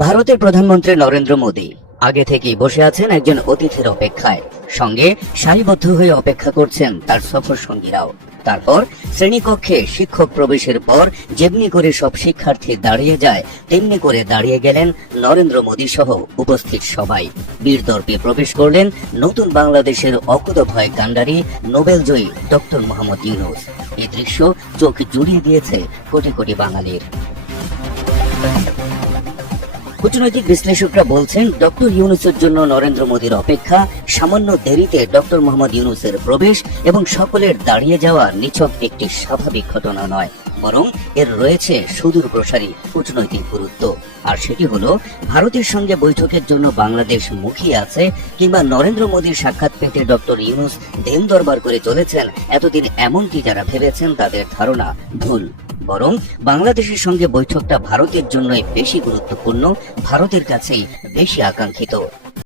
ভারতের প্রধানমন্ত্রী নরেন্দ্র মোদী আগে থেকেই বসে আছেন একজন অতিথির অপেক্ষায়। সঙ্গে সারিবদ্ধ হয়ে অপেক্ষা করছেন তার সফর সঙ্গীরাও। তারপর শ্রেণীকক্ষে শিক্ষক প্রবেশের পর যেমনি করে সব শিক্ষার্থী দাঁড়িয়ে যায়, তেমনি করে দাঁড়িয়ে গেলেন নরেন্দ্র মোদী সহ উপস্থিত সবাই। বীরদর্পে প্রবেশ করলেন নতুন বাংলাদেশের অকুতোভয় কাণ্ডারি নোবেলজয়ী ডক্টর মোহাম্মদ ইউনূস। এই দৃশ্য চোখ জুড়িয়ে দিয়েছে কোটি কোটি বাঙালির। কূটনৈতিক বিশ্লেষকরা বলছেন, ডক্টর ইউনূসের জন্য নরেন্দ্র মোদীর অপেক্ষা, সামান্য দেরিতে ডক্টর মোহাম্মদ ইউনূসের প্রবেশ এবং সকলের দাঁড়িয়ে যাওয়া নিছক একটি স্বাভাবিক ঘটনা নয়, বরং এর রয়েছে সুদূর প্রসারী কূটনৈতিক গুরুত্ব। আর সেটি হলো, ভারতের সঙ্গে বৈঠকের জন্য বাংলাদেশ মুখিয়ে আছে, কিংবা নরেন্দ্র মোদীর সাক্ষাৎ পেতে ডক্টর ইউনূস দেন দরবার করে চলেছেন এতদিন, এমনটি যারা ভেবেছেন তাদের ধারণা ভুল। বরং বাংলাদেশের সঙ্গে বৈঠকটা ভারতের জন্যই বেশি গুরুত্বপূর্ণ, ভারতের কাছেই বেশি আকাঙ্ক্ষিত।